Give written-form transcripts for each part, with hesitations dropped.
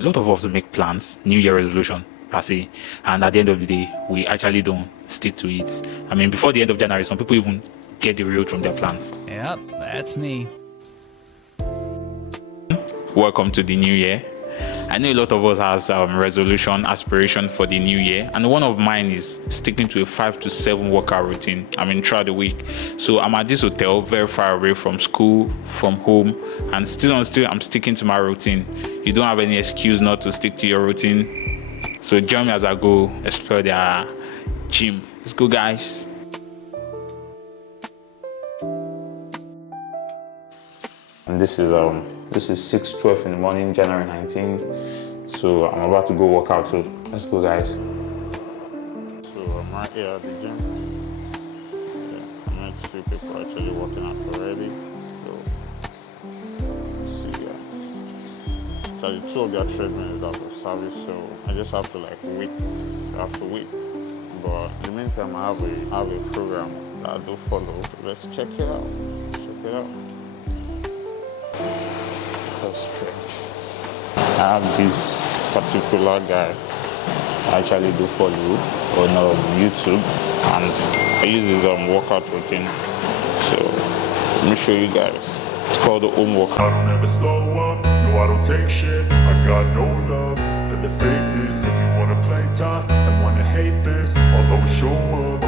A lot of us make plans, New Year resolution per se, and at the end of the day, we actually don't stick to it. I mean, before the end of January, some people even get derailed from their plans. Yep, that's me. Welcome to the new year. I know a lot of us has resolution, aspiration for the new year, and one of mine is sticking to a 5 to 7 workout routine. I mean, throughout the week. So I'm at this hotel, very far away from school, from home, and still I'm sticking to my routine. You don't have any excuse not to stick to your routine. So join me as I go explore the gym. Let's go, guys. And this is 6:12 in the morning, January 19th. So I'm about to go work out. So let's go, guys. So I'm right here at the gym. Yeah, I met 3 people actually working out already. So let's see, guys. So 2 of their treadmill is out of service, so I just have to wait. I have to wait. But in the meantime, I have a program that I do follow. Let's check it out. Stretch. I have this particular guy I actually do follow on YouTube, and I use his workout routine. So let me show you guys. It's called the home workout. I don't ever slow up, no I don't take shit. I got no love for the fakeness. If you wanna play tough and wanna hate this, I'll always show up.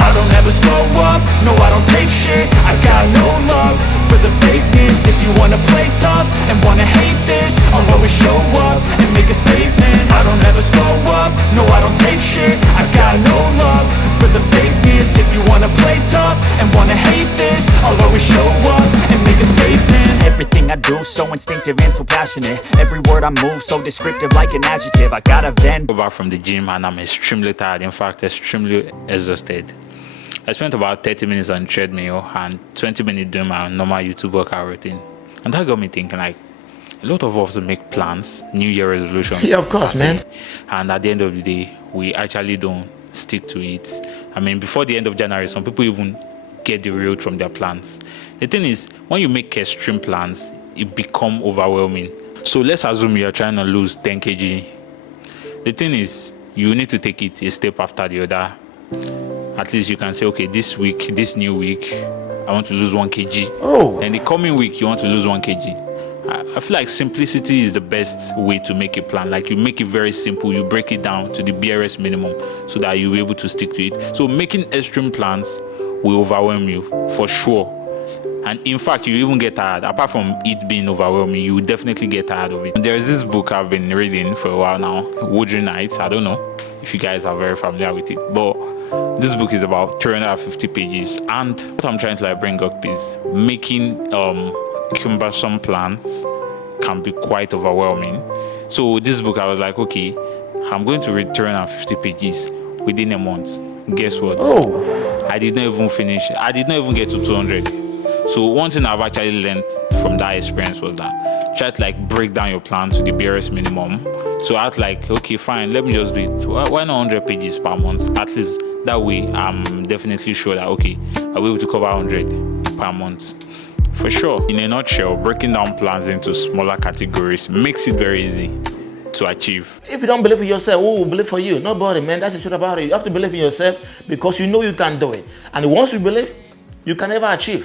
I don't ever slow up, no I don't take shit. I got no love for the fakeness. If you wanna play tough and wanna hate this, I'll always show up and make a statement. I don't ever slow up, no I don't take shit. I got no love for the fakeness. If you wanna play tough and wanna hate this, I'll always show up and make a statement. Everything I do so instinctive and so passionate. Every word I move so descriptive like an adjective. I got a vent. Go back from the gym and I'm extremely tired. In fact, extremely exhausted. I spent about 30 minutes on treadmill and 20 minutes doing my normal YouTube workout routine. And that got me thinking, a lot of us make plans, New Year resolution. Yeah, of course, man. And at the end of the day, we actually don't stick to it. I mean, before the end of January, some people even get derailed from their plans. The thing is, when you make extreme plans, it become overwhelming. So let's assume you're trying to lose 10 kg. The thing is, you need to take it a step after the other. At least you can say, okay, this new week, I want to lose 1 kg. Oh. And the coming week, you want to lose 1 kg. I feel like simplicity is the best way to make a plan. You make it very simple. You break it down to the barest minimum so that you'll be able to stick to it. So making extreme plans will overwhelm you for sure. And in fact, you even get tired. Apart from it being overwhelming, you will definitely get tired of it. There's this book I've been reading for a while now, Wuthering Heights. I don't know if you guys are very familiar with it, but this book is about 350 pages. And what I'm trying to bring up is making cumbersome plans can be quite overwhelming. So this book, I was like, okay, I'm going to read 350 pages within a month. Guess what? Oh. I did not even finish. I did not even get to 200. So one thing I've actually learned from that experience was that try to break down your plan to the barest minimum. So I was okay, fine, let me just do it. Why not 100 pages per month? At least that way I'm definitely sure that, okay, I'll be able to cover 100 per month. For sure. In a nutshell, breaking down plans into smaller categories makes it very easy to achieve. If you don't believe in yourself, who will believe for you? Nobody, man. That's the truth about it. You have to believe in yourself because you know you can do it. And once you believe, you can never achieve.